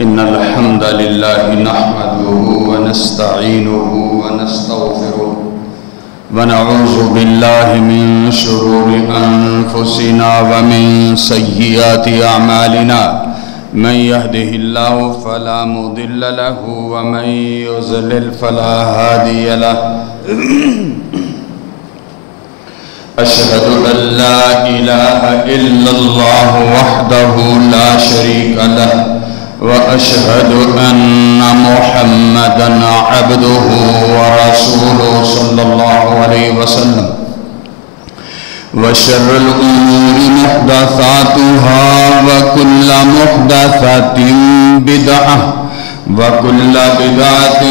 إن الحمد لله نحمده ونستعينه ونستغفره ونعوذ بالله من شرور أنفسنا ومن سيئات أعمالنا من يهده الله فلا مضل له ومن يضلل فلا هادي له أشهد أن لا إله إلا الله وحده لا شريك له وأشهد أن محمدًا عبده ورسوله صلى الله عليه وسلم وشر الأمور محدثاتها وكل محدثة بدعة وكل بدعة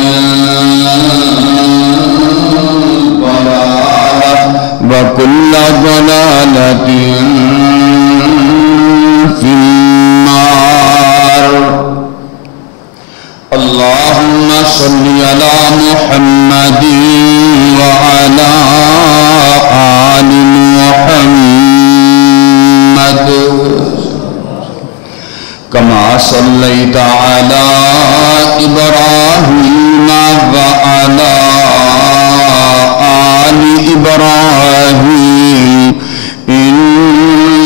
ضلالة وكل ضلالة في النار. اللهم صل على محمد وعلى آل محمد كما صليت على إبراهيم وعلى آل إبراهيم إنك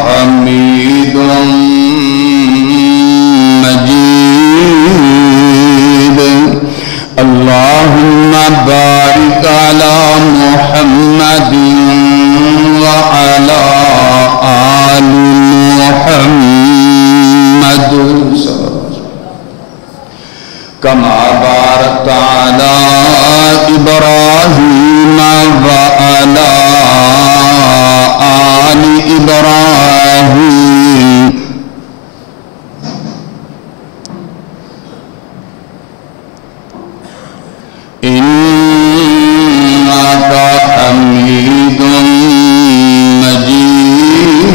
حميد مجيد. اللهم بارك على محمد وعلى آل محمد كما باركت على إبراهيم وعلى آل إبراهيم إنك حميد مجيد.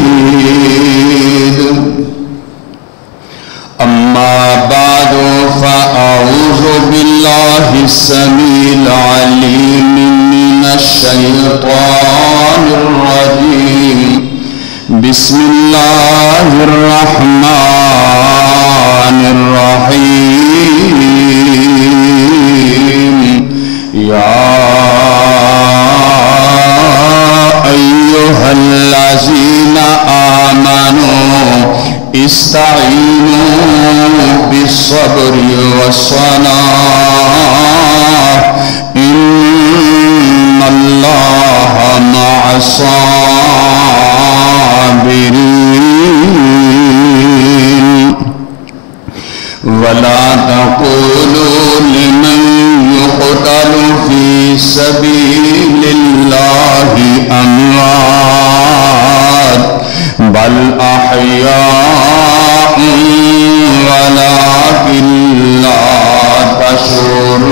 أما بعد فأعوذ بالله السميع العليم من الشيطان الرجيم. بسم الله الرحمن الرحيم. يا أيها الذين آمنوا استعينوا بالصبر والصلاة إن الله مع الصابرين. ولا تقولوا لمن يقتل في سبيل الله أموات بل أحياء ولكن لا تشعرون.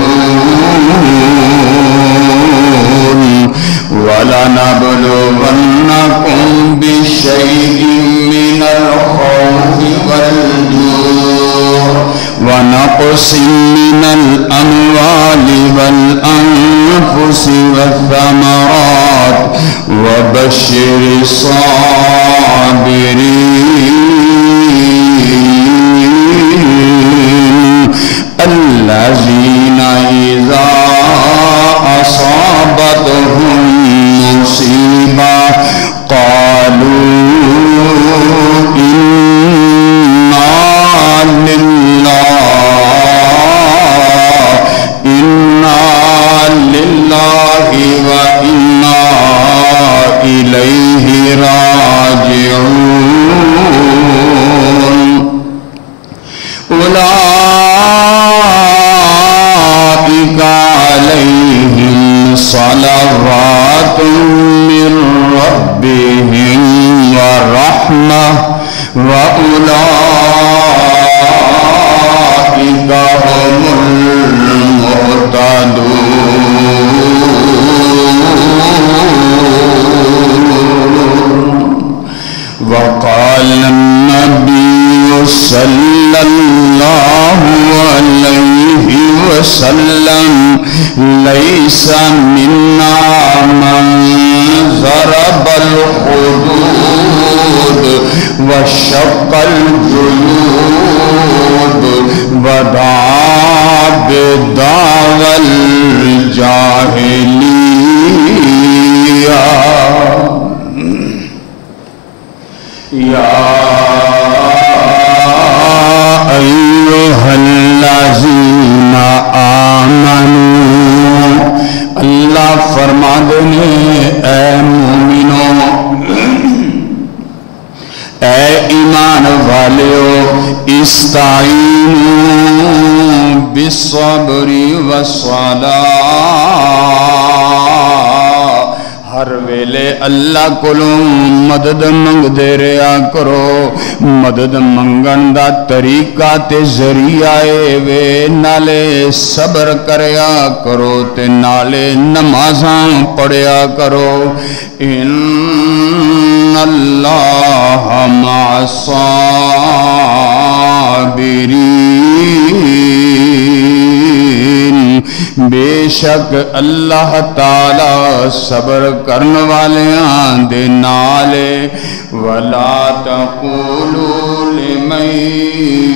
ولنبلونكم بشيء من الخوف والجوع ونقص من الأموال والأنفس والثمرات وبشر الصابرين الذين إذا أصابتهم مصيبة قالوا لله وإنا إليه راجعون. أولئك عليهم صلوات من ربهم ورحمة وأولئك هم وقال النبي صلى الله عليه وسلم ليس منا من ضرب الحدود وشق الجيوب ودعا بدعوى الجاهلية يا أيها الذين آمنوا اللہ فرما دینے اے مومنوں اے ایمان والیو استعینوا بالصبر والصلاة ہر ویلے اللہ کولوں مدد منگ دے رہا کرو مدد منگن دا طریقہ تے ذریعہ وے نالے صبر کریا کرو تے نالے نمازاں پڑھیا کرو ان اللہ مع الصابرین بے شک اللہ تعالی صبر کرن والیاں دے نالے ولا تقولوا لمن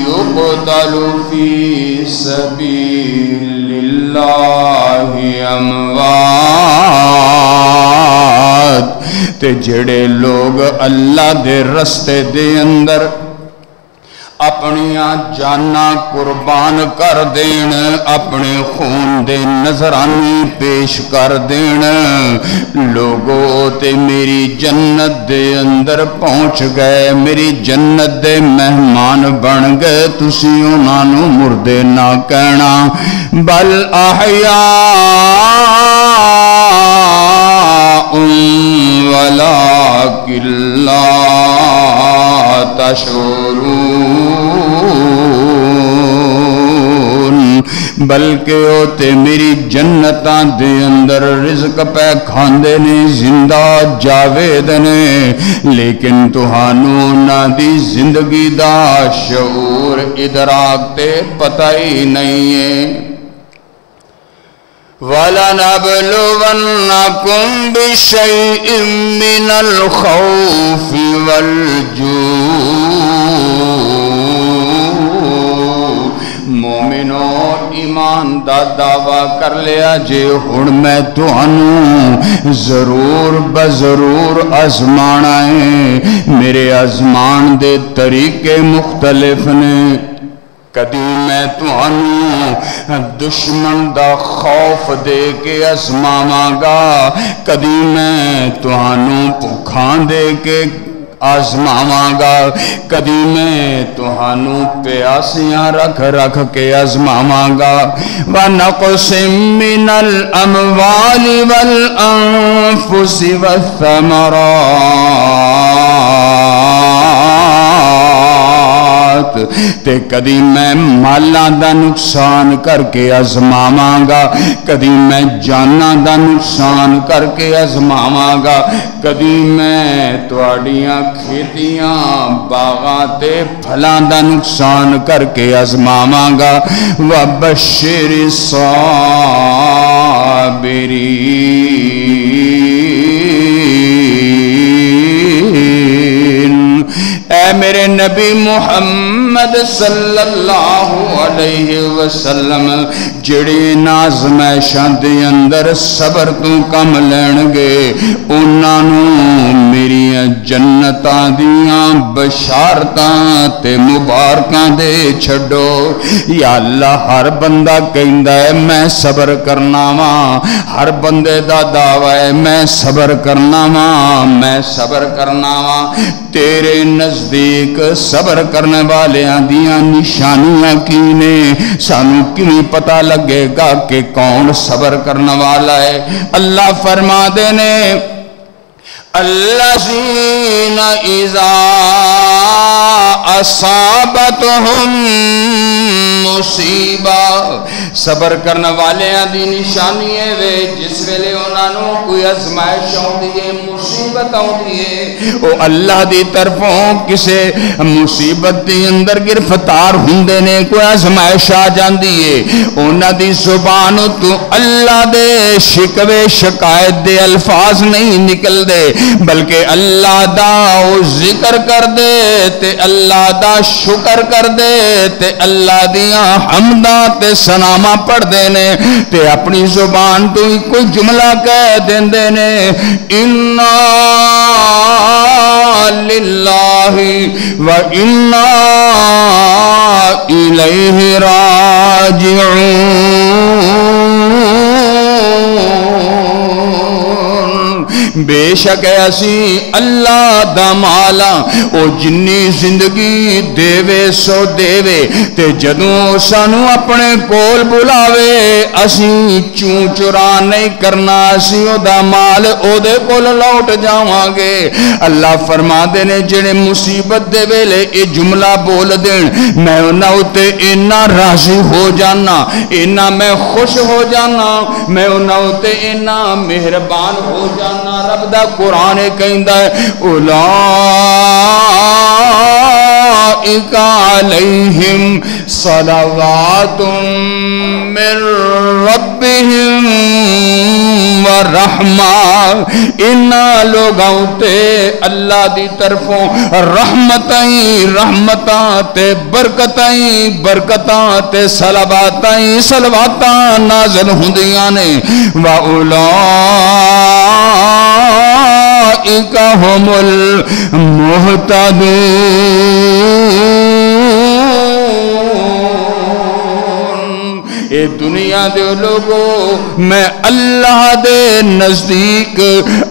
يقتل في سبيل الله اموات تے جڑے لوگ اللہ دے رستے دے اندر اپنیاں جانا قربان کر دین اپنے خون دے نظرانی پیش کر دین لوگو تے میری جنت دے اندر پہنچ گئے میری جنت دے مہمان بن گئے تسی انہاں نوں مردے نہ کہنا بل احیاء ولکن لا تشعرون بلکہ او تے میری جنتاں دے اندر رزق پہ کھاندے نے زندہ جاوید نے لیکن تہانوں انہاں دی زندگی دا شعور ادراک تے پتہ ہی نہیں ہے وَلَنَبْلُوَنَّكُمْ بِشَيْءٍ مِّنَ الْخَوْفِ وَالْجُوعِ مومنوں ایمان دا دعویٰ کر لیا جے ہن میں تہانوں ضرور بضرور آزمانا ہے میرے آزمان دے طریقے مختلف نے کدی میں تہانوں دشمن دا خوف دے کے آزماواں گا کدی میں تہانوں بھوکھاں دے کے آزماواں گا کدی میں تہانوں پیاسیاں رکھ رکھ کے آزماواں گا وَنَقْصٍ مِّنَ الْأَمْوَالِ وَالْأَنفُسِ وَالثَّمَرَاتِ تے کدی میں مالاں دا نقصان کر کے آزماواں گا کدی میں جاناں دا نقصان کر کے آزماواں گا کدی میں تواڈیاں کھیتیاں باغاں تے پھلاں دا نقصان کر کے آزماواں گا وَبَشِّرِ الصَّابِرِينَ اے میرے نبی محمد صلی اللہ علیہ وسلم جڑے نازمائشاں دے اندر صبر تو کم لین گے انہاں نوں میری جنتاں دیاں بشارتاں تے مبارکاں دے چھڈو یا اللہ ہر بندہ کہندا ہے میں صبر کرنا واں ہر بندے دا دعویٰ ہے میں صبر کرنا واں میں صبر کرنا واں تیرے نزدیک صبر کرنے والیاں دیاں نشانیاں کی نے سانوں کیوں پتہ لگے گا کہ کون صبر کرنے والا ہے اللہ فرما دینے الذین اذا اصابتہم مصیبہ صبر کرنے والیاں دی نشانی ہے وے جس ویلے انہاں نوں کوئی آزمائش آندی ہے مصیبت آندی ہے او اللہ دی طرفوں کسے مصیبت دی اندر گرفتار ہوندے نے کوئی آزمائش آ جاندی ہے انہاں دی زبان تو اللہ دے شکوے شکایت دے الفاظ نہیں نکل دے بلکہ اللہ دا او ذکر کر دے تے اللہ دا شکر کر دے تے اللہ دیاں حمداں تے ثناواں پڑھ دے نے تے اپنی زبان تو ہی کوئی جملہ کہہ دیندے نے انا للہ و انا الیہ راجعون بے شک ایسی اللہ دا مالا او جنی زندگی دیوے سو دیوے تے جدوں سانو اپنے کول بلاوے اسی چون چرا نہیں کرنا اسی او دا مال او دے کول لوٹ جاواں گے اللہ فرما دے نے جڑے مصیبت دے ویلے اے جملہ بول دین میں انہاں اُتے اینا راضی ہو جانا اینا میں خوش ہو جانا میں انہاں اُتے اینا مہربان ہو جانا رب دا قرآن کہندا ہے اولئک علیہم صلوات من ربہم ورحمہ انہا لوگاں تے اللہ دی طرفوں رحمتاں تے برکتاں تے صلواتاں نازل ہوندیاں نے وَأُولَئِكَ هُمُ الْمُهْتَدُونَ اے دنیا دے لوگوں میں اللہ دے نزدیک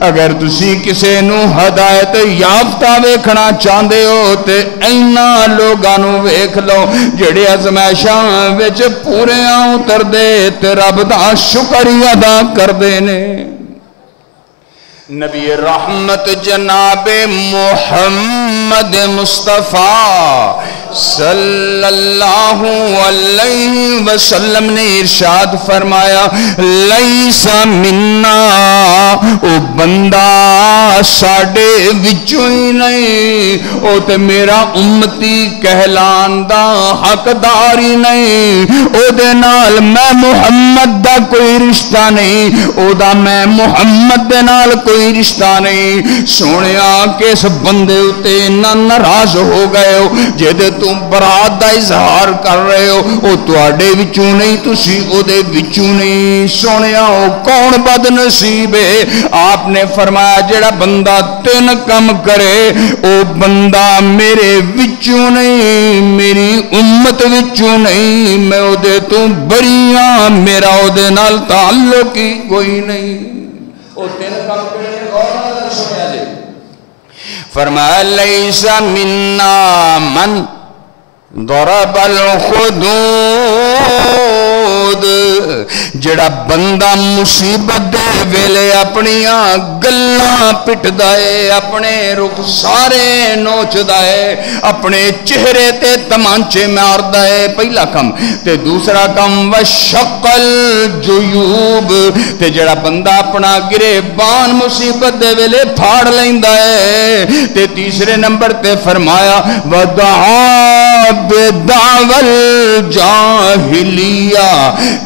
اگر تسی کسے نو ہدایت یافتہ ویکھنا چاہندے ہو تے اینا لوگاں نو ویکھ لو جڑے آزمائشاں وچ پورے اتر دے تے رب دا شکر ادا کر دے نے نبی رحمت جناب محمد مصطفیٰ صلی اللہ علیہ وسلم نے ارشاد فرمایا لیس منا او بندہ ساڑے وچوں ہی نہیں او تے میرا امتی کہلان دا حقدار ہی نہیں او دے نال میں محمد دا کوئی رشتہ نہیں او دا میں محمد دے نال کوئی رشتہ نہیں سونیا کہ اس بندے اتے نہ ناراض ہو گئے ہو جدے تم برات دا اظہار کر رہے ہو او تواڈے وچوں نہیں تسی او دے وچوں نہیں سونیا او کون بد نصیب ہے آپ نے فرمایا جڑا بندہ 3 کم کرے او بندہ میرے وچوں نہیں میری امت وچوں نہیں میں او دے تو بریاں میرا او دے نال تعلق ہی کوئی نہیں او 3 کم کرے فرمایا لیس منا من ضرب الخدود جڑا بندہ مصیبت دے ویلے اپنیاں گلاں پٹ دائے اپنے رخ سارے نوچ دائے اپنے چہرے تے تمانچے مار دائے پہلا کم تے دوسرا کم وشقل جیوب تے جڑا بندہ اپنا گریبان مصیبت دے ویلے پھاڑ لیندا ہے تے تیسرے نمبر تے فرمایا ودعا بدعوال جاہلیہ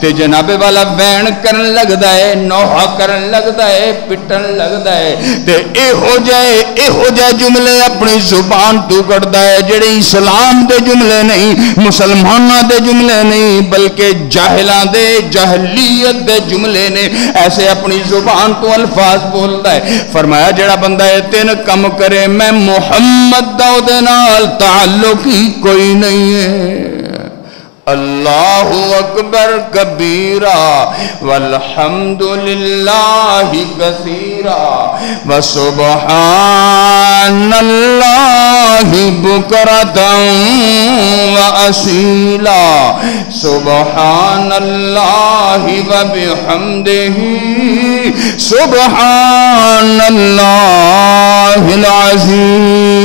تے جناب والا وین کرن لگ دائے نوحہ کرن لگ دائے پٹن لگ دائے تے اے ہو جائے جملے اپنی زبان تو کر دائے جڑے اسلام دے جملے نہیں مسلمانہ دے جملے نہیں بلکہ جاہلان دے جاہلیت دے جملے نے ایسے اپنی زبان تو الفاظ بول دائے فرمایا جڑا بندہ 3 کم کرے میں محمد دے نال تعلق ہی کوئی نہیں ہے اللہ اکبر کبیرہ والحمدللہ کثیرہ وسبحان اللہ بکرتا واسیلا سبحان اللہ وبحمدہ سبحان اللہ العظیم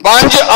5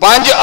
5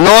9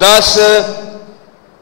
10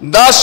10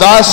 10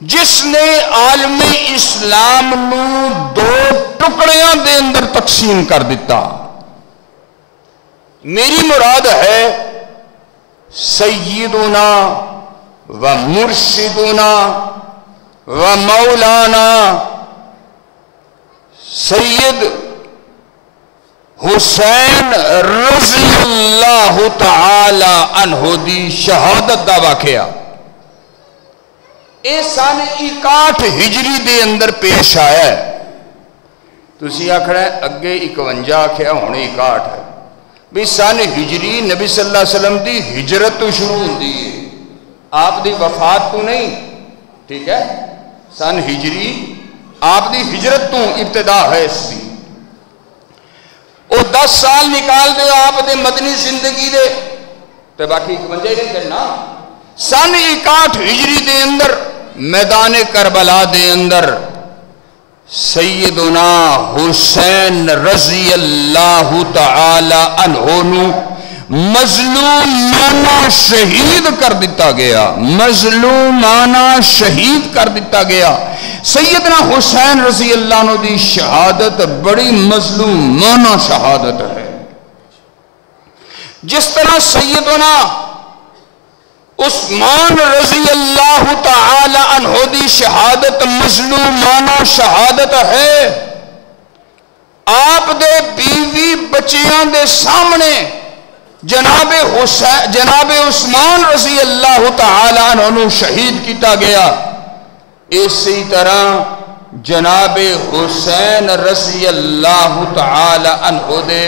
جس نے عالم اسلام نو دو ٹکڑیاں دے اندر تقسیم کر دیتا. میری مراد ہے سیدنا و مرشدنا و مولانا سید حسین رضی اللہ تعالی عنہ دی شہادت دا واقعہ. اے سن 61 ہجری دے اندر پیش آیا ہے. تسی آکھنا ہے اگے 51 آکھیا ہن 61 ہے. بھی سن ہجری نبی صلی اللہ علیہ وسلم دی ہجرت تو شروع ہوندی ہے، آپ دی وفات تو نہیں. ٹھیک ہے، سن ہجری آپ دی ہجرت تو ابتدا ہے اس دی. وہ 10 سال نکال دے آپ دے مدنی زندگی دے تو باقی 51 ہی نہیں کرنا. سن 61 ہجری دے اندر میدان کربلا دے اندر سیدنا حسین رضی اللہ تعالی عنہ نو مظلومانہ شہید کر دیتا گیا. مظلومانہ شہید کر دیتا گیا. سیدنا حسین رضی اللہ عنہ دی شہادت بڑی مظلومانہ شہادت ہے. جس طرح سیدنا عثمان رضی اللہ تعالی عنہ دی شہادت مظلومانہ شہادت ہے. آپ دے بیوی بچیاں دے سامنے جناب عثمان رضی اللہ تعالی عنہ شہید کیتا گیا. اسی طرح جناب حسین رضی اللہ تعالی عنہ دے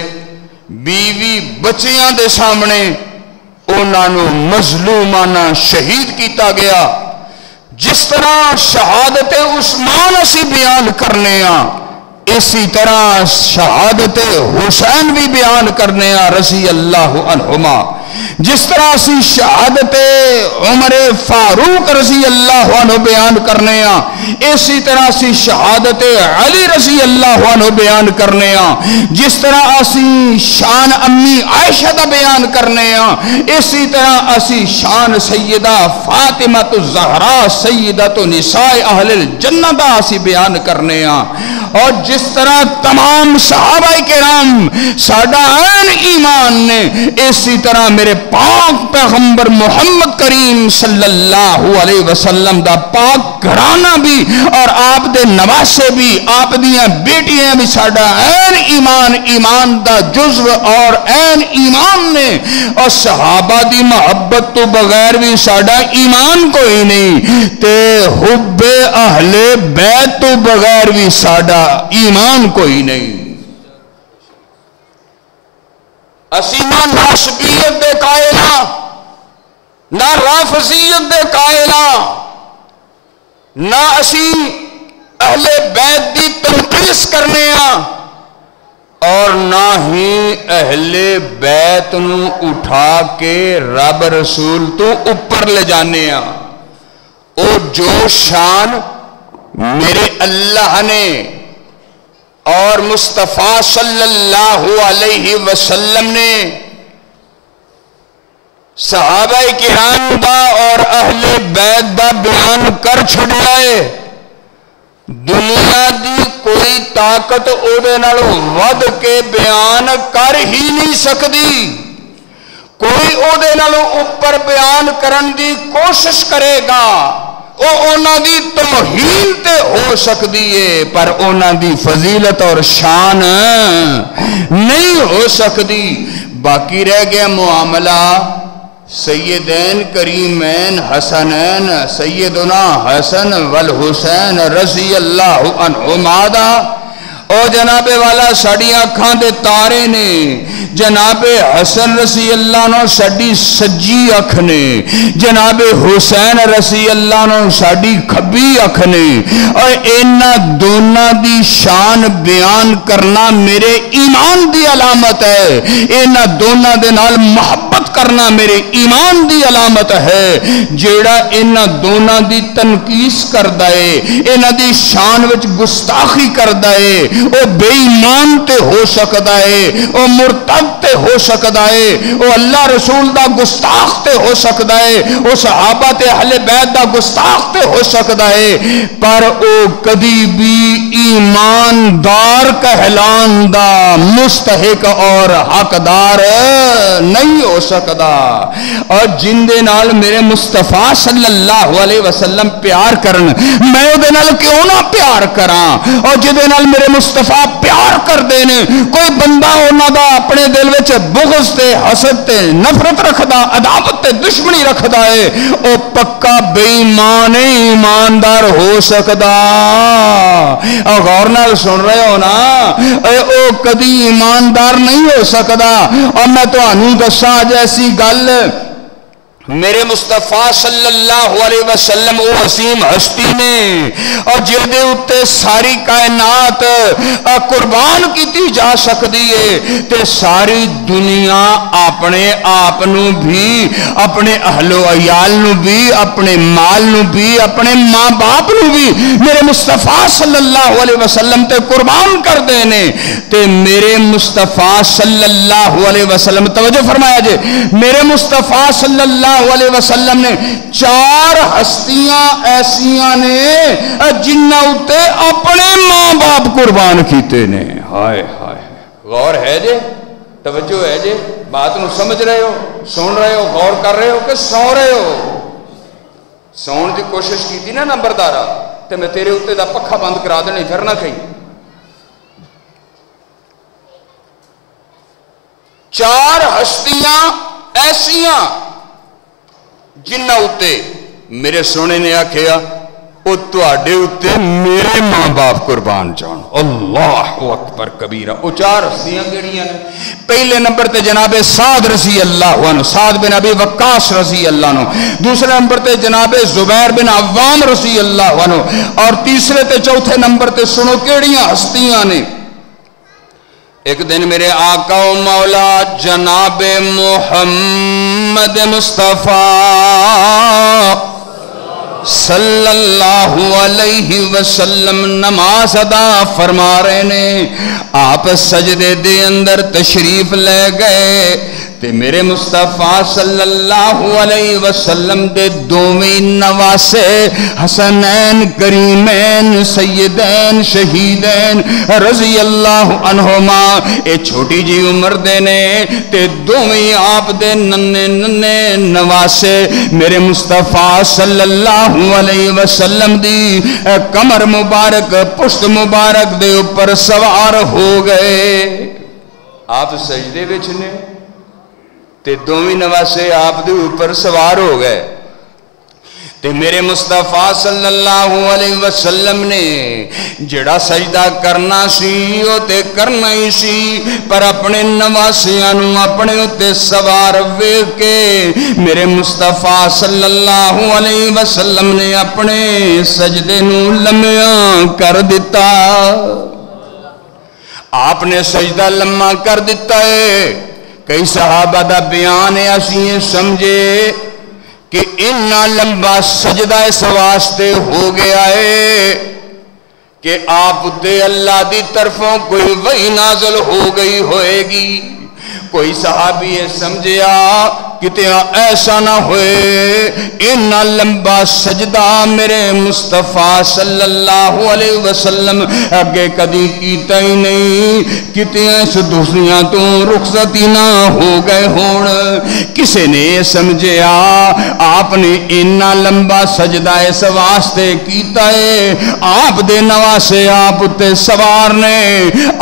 بیوی بچیاں دے سامنے انہوں مظلومانہ شہید کیتا گیا. جس طرح شہادت عثمان اسی بیان کرنے ہاں اسی طرح شہادت حسین بھی بیان کرنے ہاں رضی اللہ عنہما. جس طرح اسی شہادت عمر فاروق رضی اللہ عنہ بیان کرنے ہاں اسی طرح اسی شہادت علی رضی اللہ عنہ بیان کرنے ہاں. جس طرح اسی شان امی عائشہ دا بیان کرنے ہاں اسی طرح اسی شان سیدہ فاطمہ الزہرا سیدۃ نساء اہل الجنہ دا اسی بیان کرنے ہاں. اور جس طرح تمام صحابہ کرام ساڈا عین ایمان نے اسی طرح میرے پاک پیغمبر محمد کریم صلی اللہ علیہ وسلم دا پاک گھرانہ بھی اور آپ دے نواسے بھی آپ دیاں بیٹیاں بھی ساڈا عین ایمان ایمان دا جزو اور عین ایمان نے. اور صحابہ دی محبت تو بغیر بھی ساڈا ایمان کوئی نہیں تے حب اہل بیت تو بغیر بھی ساڈا ایمان کوئی نہیں. اسی نہ ناسبیت دے قائلہ نہ رافضیت دے قائلہ نہ اسی اہل بیت دی تنقیس کرنے ہاں اور نہ ہی اہل بیت نو اٹھا کے رب رسول تو اوپر لے جانے ہاں. او جو شان میرے اللہ نے اور مصطفیٰ صلی اللہ علیہ وسلم نے صحابہ کرام دا اور اہل بیت دا بیان کر چھڑیا ہے. دنیا دی کوئی طاقت او دے نالوں ود کے بیان کر ہی نہیں سکتی. کوئی او دے نالوں اوپر بیان کرن دی کوشش کرے گا اونا دی توہین تے ہو سکتی ہے پر اونا دی فضیلت اور شان نہیں ہو سکتی. باقی رہ گیا معاملہ سیدین کریمین حسنین سیدنا حسن والحسین رضی اللہ عنہما دا. او جناب والا ساڑی آنکھاں دے تارے نے. جناب حسن رضی اللہ عنہ ساڑی سجی اکھ نے. جناب حسین رضی اللہ عنہ ساڑی کھبی اکھ نے. اور اینا دونا دی شان بیان کرنا میرے ایمان دی علامت ہے. اینا دونا دے نال محبت محبت کرنا میرے ایمان دی علامت ہے۔ جیڑا انہاں دونوں دی تنقیس کردا ہے، انہاں دی شان وچ گستاخی کردا ہے، او بے ایمان تے ہو سکدا ہے، او مرتد تے ہو سکدا ہے، او اللہ رسول دا گستاخ تے ہو سکدا ہے، او صحابہ تے اہل بیت دا گستاخ تے ہو سکدا ہے، پر او کدی بھی ایماندار کہلان دا مستحق اور حقدار نہیں ہو سکدا۔ اور جن دے نال میرے مصطفیٰ صلی اللہ علیہ وسلم پیار کرن، میں او دے نال کیوں نہ پیار کراں؟ اور جدے نال میرے مصطفیٰ پیار کر دینے، کوئی بندہ انہاں دا اپنے دل وچ بغض تے حسد تے نفرت رکھدا، عداوت تے دشمنی رکھدا ہے، او پکا بے ایمان ایماندار ہو سکدا۔ اور غور نال سن رہے ہو نا، او کدی ایماندار نہیں ہو سکدا۔ اور میں تانوں دساں جیسی گل، میرے مصطفیٰ صلی اللہ علیہ وسلم وہ عظیم ہستی نے اور جن دے اتے ساری کائنات قربان کیتی جا سکتی ہے، تے ساری دنیا اپنے آپ نو بھی، اپنے اہل و عیال نو بھی، اپنے مال نو بھی، اپنے ماں باپ نو بھی میرے مصطفیٰ صلی اللہ علیہ وسلم تے قربان کر دینے۔ تے میرے مصطفیٰ صلی اللہ علیہ وسلم، توجہ فرمایا جے، میرے مصطفیٰ صلی اللہ علیہ وسلم نے 4 ہستیاں ایسیاں نے جنہ اتے اپنے ماں باپ قربان کیتے نے۔ ہائے ہائے، غور ہے جے، توجہ ہے جے، بات نو سمجھ رہے ہو، سن رہے ہو، غور کر رہے ہو کہ سو رہے ہو؟ سون دی کوشش کی تھی نا نمبردارا، تے میں تیرے اتے دا پکھا بند کرا دینے، پھر نہ کہیں۔ 4 ہستیاں ایسیاں جنہ اتے میرے سونے نے آکھیا او تواڈے اتے میرے ماں باپ قربان جان۔ اللہ اکبر کبیرہ۔ او 4 ہستیاں کیڑیاں نے؟ پہلے نمبر تے جناب سعد رضی اللہ عنہ، سعد بن ابی وقاص رضی اللہ عنہ، دوسرے نمبر تے جناب زبیر بن عوام رضی اللہ عنہ، اور تیسرے تے چوتھے نمبر تے سنو کیڑیاں ہستیاں نے؟ ایک دن میرے آقا و مولا جناب محمد مصطفیٰ صلی اللہ علیہ وسلم نماز ادا فرما رہے نے، آپ سجدے دے اندر تشریف لے گئے تے میرے مصطفیٰ صلی اللہ علیہ وسلم دے دوویں نواسے حسنین کریمین سیدین شہیدین رضی اللہ عنہما، اے چھوٹی جی عمر دے نے تے دوویں آپ دے ننے ننے نواسے میرے مصطفیٰ صلی اللہ علیہ وسلم دی کمر مبارک پشت مبارک دے اوپر سوار ہو گئے۔ آپ سجدے وچ نے تے دوویں نواسے آپ دے اوپر سوار ہو گئے تے میرے مصطفیٰ صلی اللہ علیہ وسلم نے جڑا سجدہ کرنا سی او تے کرنا ہی سی، پر اپنے نواسیاں نو اپنے اتے سوار ویکھ کے میرے مصطفیٰ صلی اللہ علیہ وسلم نے اپنے سجدے نو لمیاں کر دیتا۔ آپ نے سجدہ لمحہ کر دیتا ہے۔ کئی صحابہ دا بیان ہے، اسی یہ سمجھے کہ اتنا لمبا سجدہ اس واسطے ہو گیا ہے کہ آپ تے اللہ دی طرفوں کوئی وحی نازل ہو گئی ہوئے گی۔ کوئی صحابی یہ سمجھیا کتے ایسا نہ ہوئے اتنا لمبا سجدہ میرے مصطفیٰ صلی اللہ علیہ وسلم اگے کدی کیتا ہی نہیں، کتے ایسا دوسریاں تو رخصتی نہ ہو گئے ہون۔ کسے نے سمجھیا آپ نے اتنا لمبا سجدہ اس واسطے کیتا ہے آپ دے نواسے آپ تے سوار نے،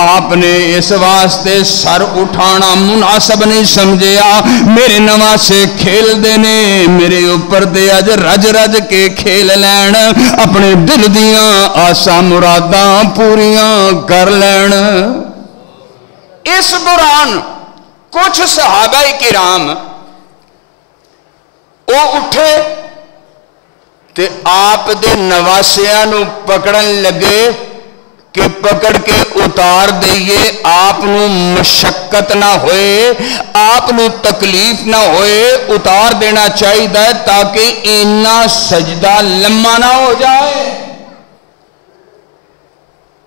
آپ نے اس واسطے سر اٹھانا مناسب نہیں سمجھیا، میرے نواسے سے کھیل دینے میرے اوپر دے اج رج رج کے کھیل لین، اپنے دل دیاں آسا مراداں پوریاں کر لین۔ اس دوران کچھ صحابہ کرام او اٹھے تے آپ دے نواسیاں نو پکڑن لگے کہ پکڑ کے اتار دئیے، آپ نو مشقت نہ ہوئے، آپ نو تکلیف نہ ہوئے، اتار دینا چاہیے تاکہ اینا سجدہ لمبا نہ ہو جائے۔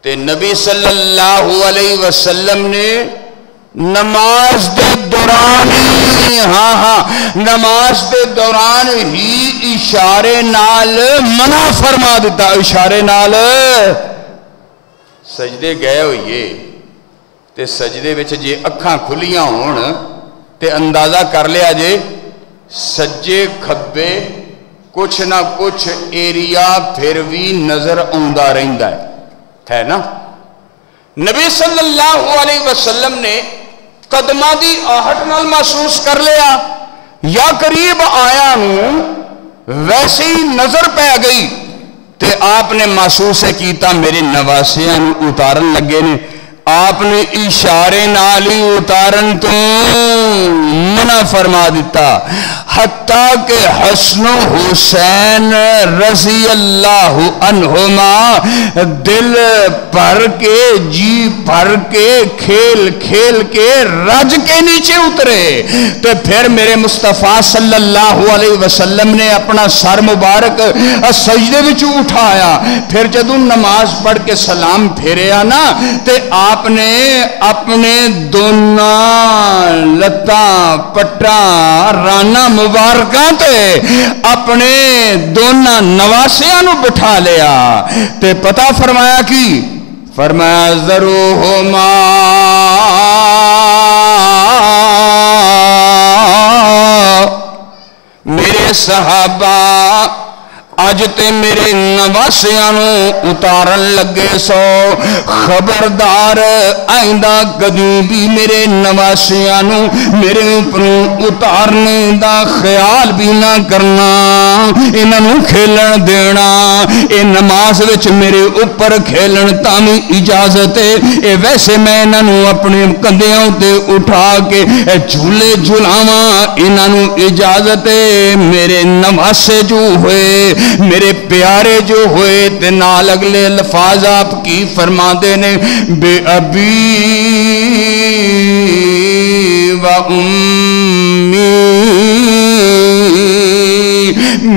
تے نبی صلی اللہ علیہ وسلم نے نماز دے دوران ہی نماز دے دوران ہی اشارے نال منع فرما دیتا، اشارے نال سجدے گئے ہوئیے تے سجدے وچ جے اکھاں کھلیاں ہون تے اندازہ کر لیا جے سجے کھبے کچھ نہ کچھ ایریا پھر بھی نظر آندا رہندا ہے نا۔ نبی صلی اللہ علیہ وسلم نے قدمہ دی آہٹ نال محسوس کر لیا یا قریب آیا نو ویسے ہی نظر پہ گئی تے آپ نے محسوس کیتا میرے نواسیاں نو اتارن لگے نے، آپ نے اشارے نال ہی اتارن تو منع فرما دیتا، حتیٰ کہ حسن و حسین رضی اللہ عنہما دل بھر کے جی بھر کے کھیل کھیل کے رج کے نیچے اترے۔ تو پھر میرے مصطفیٰ صلی اللہ علیہ وسلم نے اپنا سر مبارک سجدے وچ اٹھایا، پھر جدوں نماز پڑھ کے سلام پھیریا نا تے آپ نے اپنے دونوں لتاں پٹاں رانا مبارکاں تے اپنے دونوں نواسیاں نو بٹھا لیا تے پتہ فرمایا کی فرمایا ذروہما میرے صحابہ آج تے میرے نواسیانو اتارن لگے سو، خبردار آئندہ کدی بھی میرے نواسیانو میرے اوپروں اتارنے دا خیال بھی نہ کرنا، انہوں کھیلن دینا، اے نماز وچ میرے اوپر کھیلن تامی اجازت ہے، اے ویسے میں انہوں اپنے کندیاں تے اٹھا کے جھولے جھلاواں انہوں اجازت ہے۔ میرے نواسے جو ہوئے میرے پیارے جو ہوئے تے نال اگلے الفاظ آپ کی فرما دینے بے ابی و امی،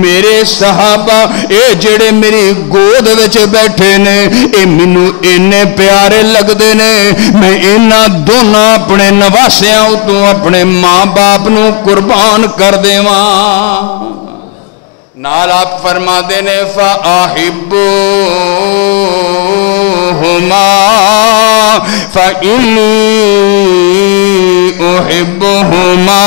میرے صحابہ اے جڑے میری گود وچ بیٹھے نے اے منو اینے پیارے لگ دے نے، میں اینا دونوں اپنے نواسیاں تو اپنے ماں باپ نو قربان کر دے ماں۔ نال آپ فرما دینے فَأَحِبُّهُمَا فَإِنِّي أُحِبُّهُمَا۔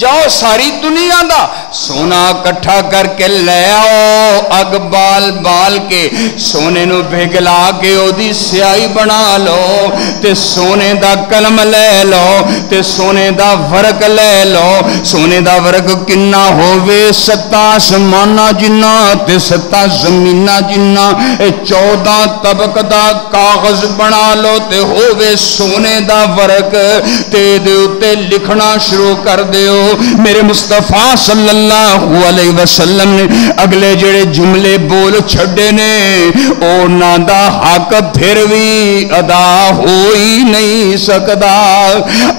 جاؤ ساری دنیا دا سونا کٹھا کر کے لے آؤ، اگ بال بال کے سونے نو بھگلا کے او دی سیاہی بنا لو تے سونے دا قلم لے لو تے سونے دا ورق لے لو، سونے دا ورق کنا ہووے 7 آسمانہ جنہ تے 7 زمینہ جنہ، 14 طبق دا کاغذ بنا لو تے ہووے سونے دا ورق تے دے اتے لکھنا شروع کر دیو۔ میرے مصطفیٰ صلی اللہ علیہ وسلم نے اگلے جڑے جملے بول چھڑے نے اونا دا حق پھر بھی ادا ہوئی نہیں سکدا۔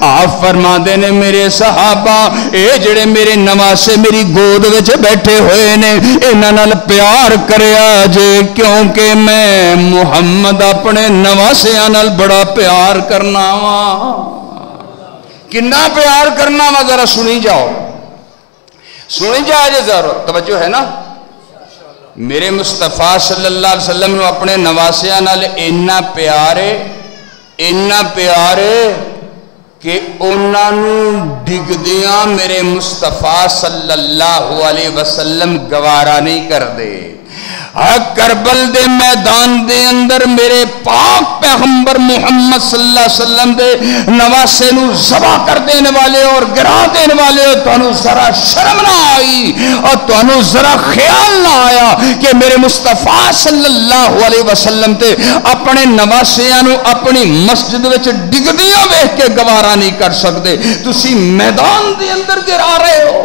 آپ فرما دینے میرے صحابہ اے جڑے میرے نواسے میری گود وچ بیٹھے ہوئے نے انہاں نال پیار کریا جے، کیونکہ میں محمد اپنے نواسیاں نال بڑا پیار کرنا وا۔ کنا پیار کرنا وا ذرا سنی جاؤ، سنی جاؤ جے ذرا توجہ ہے نا۔ میرے مصطفیٰ صلی اللہ علیہ وسلم نے اپنے نواسیاں نال اینا پیارے کہ انہاں نو ڈگ دیاں میرے مصطفیٰ صلی اللہ علیہ وسلم گوارا نہیں کر دے۔ کربل دے میدان دے اندر میرے پاک پیغمبر محمد صلی اللہ علیہ وسلم دے نواسے نو ذبح کر دینے والے اور گرا دینے والے تانوں ذرا شرم نہ آئی اور تانوں ذرا خیال نہ آیا کہ میرے مصطفیٰ صلی اللہ علیہ وسلم تے اپنے نواسیاں نو اپنی مسجد وچ ڈگ دیاں ویکھ کے گوارا نہیں کر سکتے، تسی میدان دے اندر گرا رہے ہو۔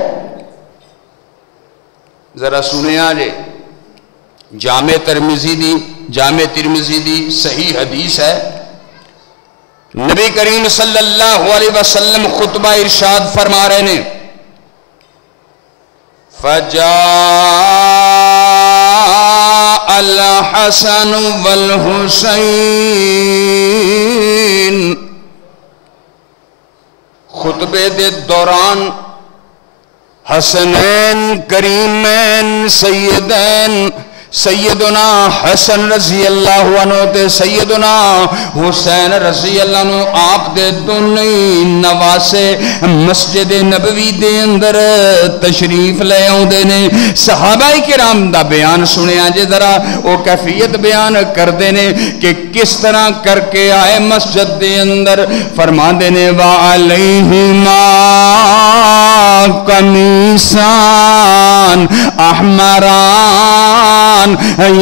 ذرا سنیا جے جامع ترمذی دی صحیح حدیث ہے. نبی کریم صلی اللہ علیہ وسلم خطبہ ارشاد فرما رہے نے فَجَاءَ الْحَسَنُ وَالْحُسَيْنُ. خطبے دے دوران حسنین کریمین سیدین سیدنا حسن رضی اللہ عنہ تے سیدنا حسین رضی اللہ عنہ آپ دے دونوں نواسے مسجد نبوی دے اندر تشریف لے آؤندے نے. صحابہ کرام دا بیان سنیا جے ذرا او کیفیت بیان کردے نے کہ کس طرح کر کے آئے مسجد دے اندر. فرماندے نے وَعَلَيْهِمَا قَمِيصَانِ أَحْمَرَانِ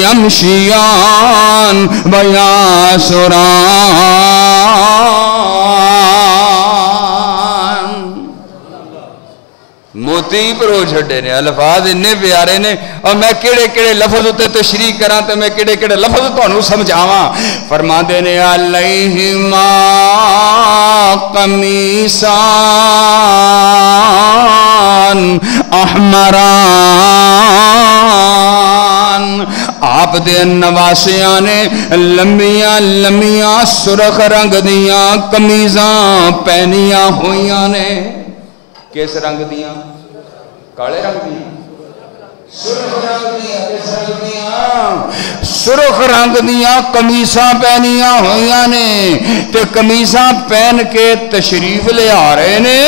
یمشیان بیاسران. موتی پرو چھڑے نے الفاظ انہیں پیارے نے اور میں کیڑے کیڑے لفظ ہوتے تشریح کراں تے میں کیڑے کیڑے لفظ تانوں سمجھاواں. فرما دے نے علیہما قمیصان احمران. آپ دے نواسیاں نے لمبیاں لمبیاں سرخ رنگ دیاں کمیزاں پہنیاں ہویاں نے. کس رنگ دیاں؟ کالے رنگ دیاں سرخ رنگ دیاں کمیزاں پہنیاں ہویاں نے تے کمیزاں پہن کے تشریف لے آ رہے نے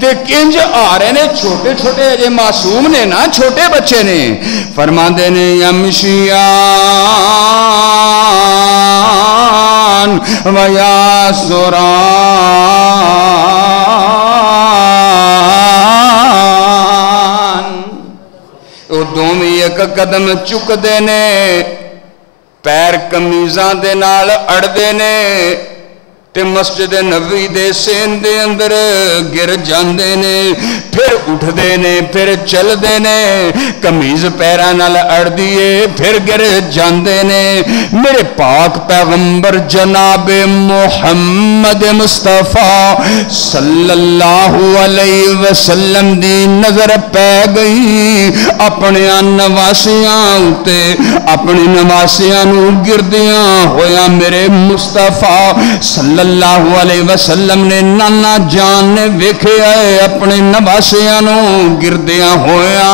تے کنج آ رہے نے چھوٹے چھوٹے اجے معصوم نے نا چھوٹے بچے نے. فرماندے نے یمشیان ویاسران. وہ دومی ایک قدم چک دے نے پیر کمیزاں دے نال اڑ دے نے تے مسجد نبوی دے سین دے اندر گر جاندے نے پھر اٹھ دے نے پھر چل دے نے کمیز پیرا نال اڑ دیے پھر گر جاندے نے. میرے پاک پیغمبر جناب محمد مصطفیٰ صلی اللہ علیہ وسلم دی نظر پہ گئی اپنے نواسیاں تے اپنی نواسیاں نو گردیاں ہویا میرے مصطفیٰ صلی اللہ علیہ وسلم نے نانا جان نے ویکھے آئے اپنے نواسیاں نو گردیاں ہویا.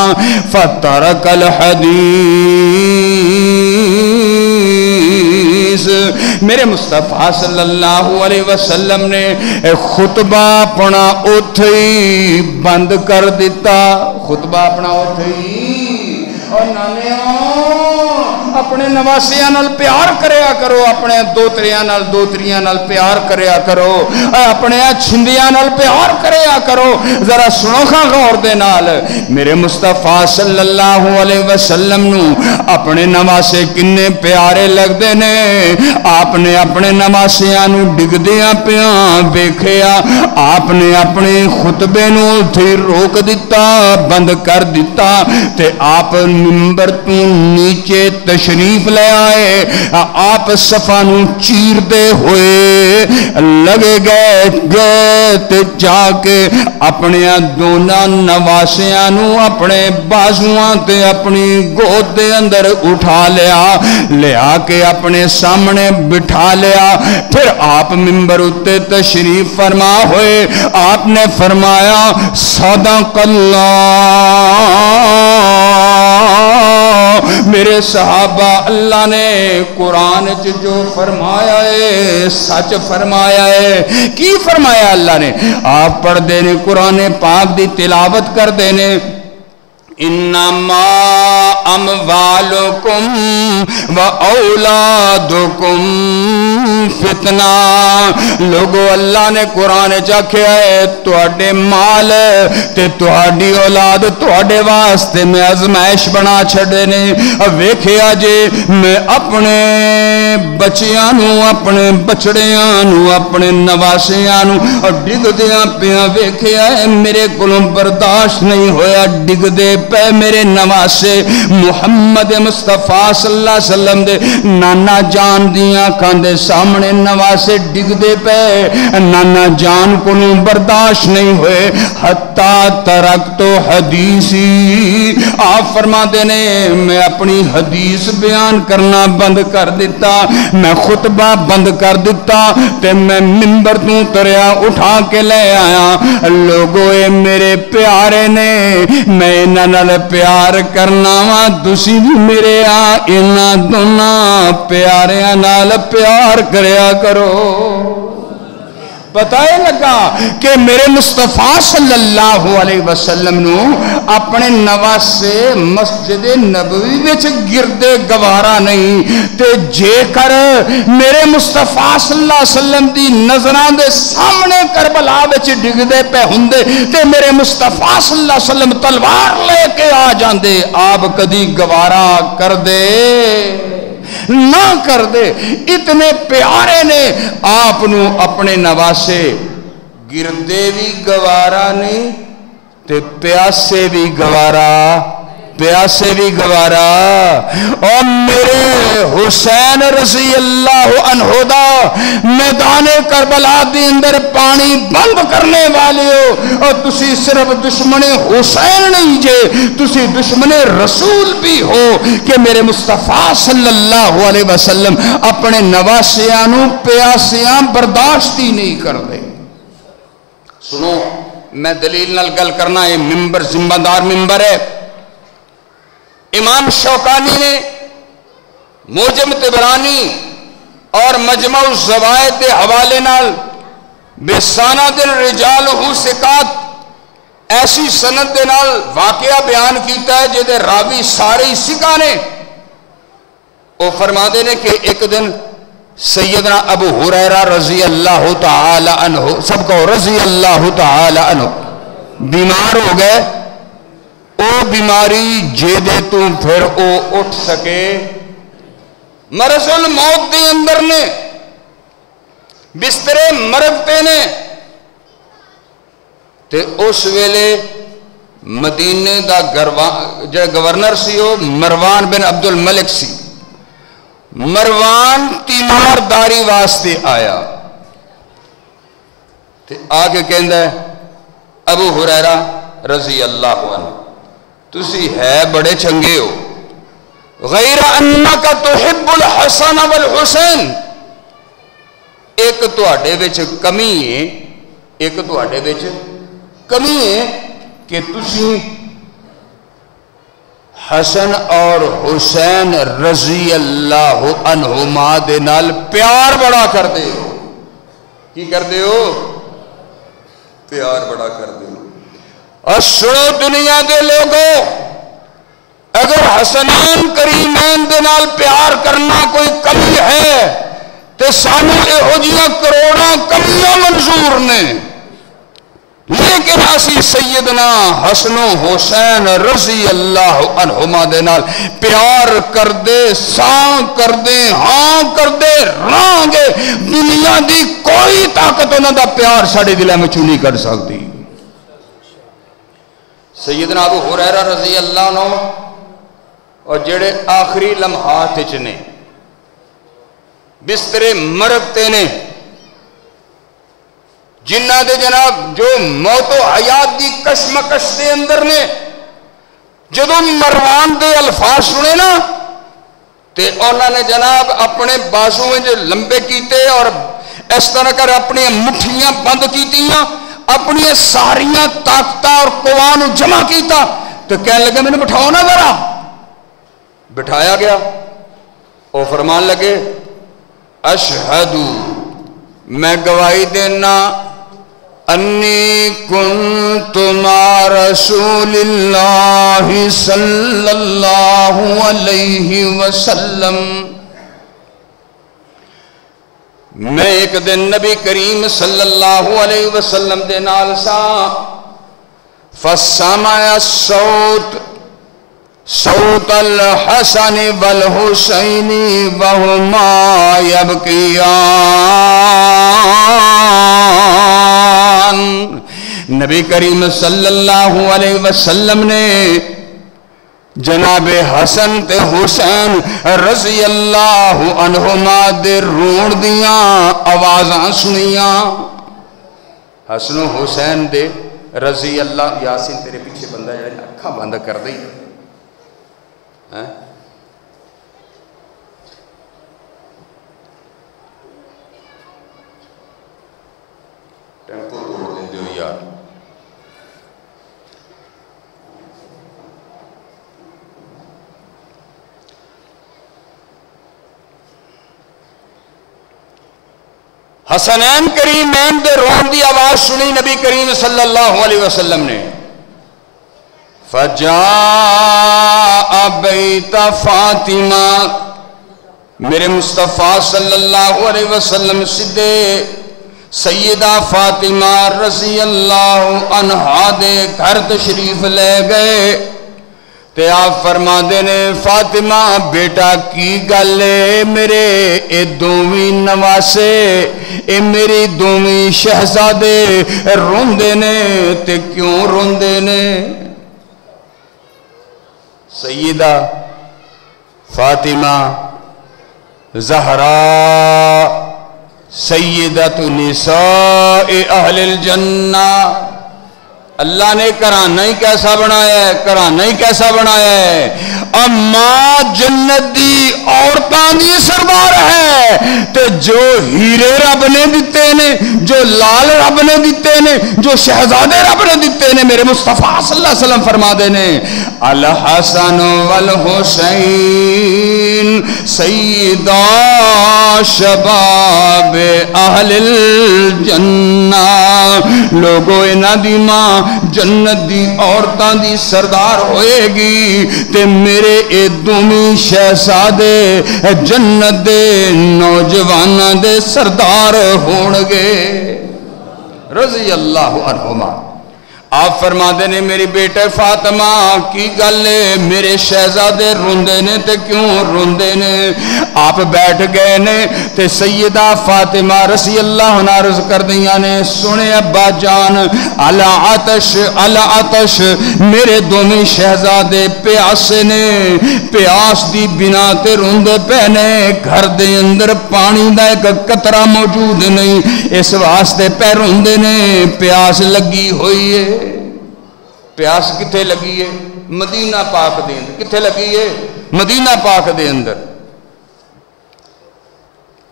فَتَرَكَ الْحَدِيث. میرے مصطفیٰ صلی اللہ علیہ وسلم نے خطبہ اپنا اوتھے ہی بند کر دیتا. خطبہ اپنا اوتھے ہی اور نانے اپنے نواسیاں نال پیار کریا کرو اپنے دوتریاں نال پیار کریا کرو اپنے چھندیاں نال پیار کریا کرو. ذرا سنو خاں غور دے نال میرے مصطفیٰ صلی اللہ علیہ وسلم نو اپنے نواسے کنے پیارے لگ دے نے. آپ نے اپنے نواسیاں نو ڈگدیاں پیاں ویکھیا آپ نے اپنے خطبے نو تھی روک دیتا بند کر دیتا تے آپ منبر تو نیچے تشریف لے آئے. آپ صفا نو چیر دے ہوئے لگے گئے تے جا کے اپنے دونوں نواسیاں نو اپنے بازواں تے اپنی گود دے اندر اٹھا لیا کے اپنے سامنے بٹھا لیا. پھر آپ منبر اتے تشریف فرما ہوئے. آپ نے فرمایا صدق اللہ. میرے صحابہ اللہ نے قرآن جو فرمایا ہے سچ فرمایا ہے. کی فرمایا اللہ نے؟ آپ پڑھ دینے قرآن پاک دی تلاوت کر دینے انما اموالکم و اولادکم فتنہ لوگو اللہ نے قرآن چاکھیا ہے تواڈے مال تے تواڈی اولاد تواڈے واسطے میں ازمائش بنا چھڑے نے ویکھیا جے میں اپنے بچیاں نو اپنے بچڑیاں نو اپنے نواسیاں نو ڈگ دیاں پیاں ویکھیا ہے میرے کولوں برداشت نہیں ہویا ڈگ دے پے میرے نواسے محمد مصطفیٰ صلی اللہ علیہ وسلم دے نانا جان دیاں کھاندے سامنے نواسے ڈگ دے پے نانا جان کو برداشت نہیں ہوئے حتیٰ ترک تو حدیثی آپ فرما دینے میں اپنی حدیث بیان کرنا بند کر دیتا میں خطبہ بند کر دیتا تے میں منبر تو تریا اٹھا کے لے آیا لوگوں اے میرے پیارے نے میں انہاں نال پیار کرنا وا تسی بھی میرے انہاں دونوں پیاریاں نال پیار کریا کرو پتہ ہی لگا کہ میرے مصطفیٰ صلی اللہ علیہ وسلم نو اپنے نواسے مسجد نبوی وچ گردے گوارا نہیں تے جے کر میرے مصطفیٰ صلی اللہ علیہ وسلم دی نظران دے سامنے کربلا وچ ڈگ دے پہ ہندے تے میرے مصطفیٰ صلی اللہ علیہ وسلم تلوار لے کے آ جاندے آپ کدی گوارا کر دے نہ کر دے اتنے پیارے نے آپ نو اپنے نواسے گردے بھی گوارا نہیں تے پیاسے بھی گوارا اور میرے حسین رضی اللہ عنہ دا میدان کربلا دی اندر پانی بند کرنے والے ہو اور تسی صرف دشمن حسین نہیں جے تسی دشمن رسول بھی ہو کہ میرے مصطفیٰ صلی اللہ علیہ وسلم اپنے نواسیاں نو پیاسیاں برداشتی نہیں کر دے سنو میں دلیل نال گل کرنا یہ ممبر ذمہ دار ممبر ہے امام شوکانی نے موجم طبرانی اور مجمع الزوائد دے حوالے نال بسانہ رجالہ ثقات ایسی سند دے نال واقعہ بیان کیتا ہے جدے راوی سارے ہی ثقہ نے وہ فرما دے نے کہ ایک دن سیدنا ابو ہریرہ رضی اللہ تعالی عنہ سب کو رضی اللہ تعالی عنہ بیمار ہو گئے او بیماری جے دے تو پھر او اٹھ سکے مرض الموت دے اندر نے بسترے مرگتے نے تے اس ویلے مدینے دا گورنر سی ہو مروان بن عبد الملک سی مروان تیمارداری واسطے آیا تے آگے کہندہ ہے ابو ہریرہ رضی اللہ عنہ تسی ہے بڑے چنگے ہو غیر انکا تحب الحسن والحسین ایک تو آڑے وچ کمی ہے کہ تسی حسن اور حسین رضی اللہ عنہما دے نال پیار بڑا کر دے ہو کی کر دے ہو پیار بڑا کر دے ہو اور سنو دنیا دے لوگوں اگر حسنان کریمین دے نال پیار کرنا کوئی کمی ہے تو سانو اے جیاں کروڑا کمیاں منظور نے لیکن اسی سیدنا حسن و حسین رضی اللہ عنہما دے نال پیار کر دے سان کر دے ہاں کر دے راں گے دنیا دی کوئی طاقت انہاں دا پیار ساڑے دلہ میں چونی کر سکتی سیدنا ابو ہریرہ رضی اللہ عنہ اور جڑے آخری لمحات چنے بسترے مرگتے نے جنہ دے جناب جو موت و حیات دی کشمکش دے اندر نے جدوں مروان دے الفاظ سنے نا تے انہوں نے جناب اپنے بازو میں جو لمبے کیتے اور اس طرح کر اپنی مٹھیاں بند کیتیاں اپنی ساریاں طاقتہ اور قوانو جمع کیتا تو کہنے لگے میں نے بٹھاؤ نا ذرا بٹھایا گیا وہ فرمان لگے اشہدو میں گواہی دینا انی کنت مع رسول اللہ صلی اللہ علیہ وسلم میں ایک دن نبی کریم صلی اللہ علیہ وسلم دے نال سا فسمع الصوت صوت الحسن والحسین وہما یبکیان. نبی کریم صلی اللہ علیہ وسلم نے جناب حسن تے حسین رضی اللہ عنہما دے رون دیاں آوازاں سنیاں. حسن و حسین دے رضی اللہ. یاسین تیرے پیچھے بندہ جائے اکھاں بند کر دئی. ٹیمپو توڑ دیں دیو یار. حسنین کریمین دے رون دی آواز سنی نبی کریم صلی اللہ علیہ وسلم نے. فجاء بیت فاطمہ. میرے مصطفیٰ صلی اللہ علیہ وسلم سدھے سیدہ فاطمہ رضی اللہ عنہا دے گھر تشریف لے گئے تے آپ فرما دینے فاطمہ بیٹا کی گلے میرے اے دوویں نواسے اے میری دوویں شہزادے روندے نے تے کیوں روندے نے. سیدہ فاطمہ زہرا سیدت نساء اہل الجنہ. اللہ نے گھرانہ ہی کیسا بنایا ہے, گھرانہ ہی کیسا بنایا ہے. اما جنت دی عورتاں دی سردار ہے تے جو ہیرے رب نے دیتے نے, جو لال رب نے دیتے نے, جو شہزادے رب نے دیتے نے, میرے مصطفیٰ صلی اللہ علیہ وسلم فرما دینے الحسن والحسین سیدہ شباب اہل الجنہ. لوگو انہاں دی ماں جنت دی عورتاں دی سردار ہوئے گی تے میرے اے دومی شہزادے جنت دے نوجواناں دے سردار ہونگے رضی اللہ عنہما. آپ فرما دینے میری بیٹے فاطمہ کی گلے میرے شہزادے روندے نے تے کیوں روندے نے. آپ بیٹھ گئے نے تے سیدہ فاطمہ رضی اللہ عنہ عرض کر دیا نے سنے ابا جان العطش میرے دومی شہزادے پیاسے نے, پیاس دی بنا تے روندے پہنے, گھر دے اندر پانی دا ایک قطرہ موجود نہیں اس واسطے پہ روندے نے. پیاس لگی ہوئی ہے. پیاس کتھے لگی ہے؟ مدینہ پاک دے اندر. کتھے لگی ہے؟ مدینہ پاک دے اندر.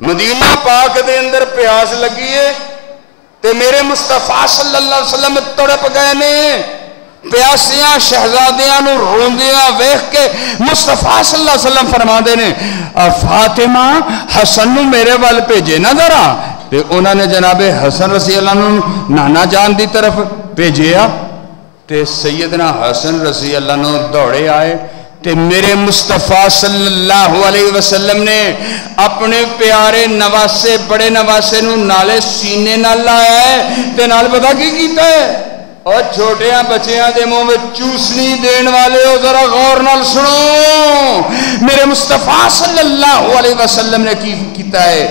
مدینہ پاک دے اندر پیاس لگی ہے تے میرے مصطفیٰ صلی اللہ علیہ وسلم تڑپ گئے نے. پیاسیاں شہزادیاں نو روندیاں ویکھ کے مصطفیٰ صلی اللہ علیہ وسلم فرما دے نے فاطمہ حسن نو میرے وال بھیجے نہ ذرا. تے انہوں نے جناب حسن رضی اللہ عنہ نانا جان دی طرف بھیجیا تے سیدنا حسن رضی اللہ عنہ دوڑے آئے تے میرے مصطفیٰ صلی اللہ علیہ وسلم نے اپنے پیارے نواسے بڑے نواسے نو نالے سینے نہ لایا ہے تے نال پتہ کی کیتا ہے. اور چھوٹیاں بچیاں دے منہ میں چوسنی دین والے ہو ذرا غور نال سنو میرے مصطفیٰ صلی اللہ علیہ وسلم نے کی کیتا ہے.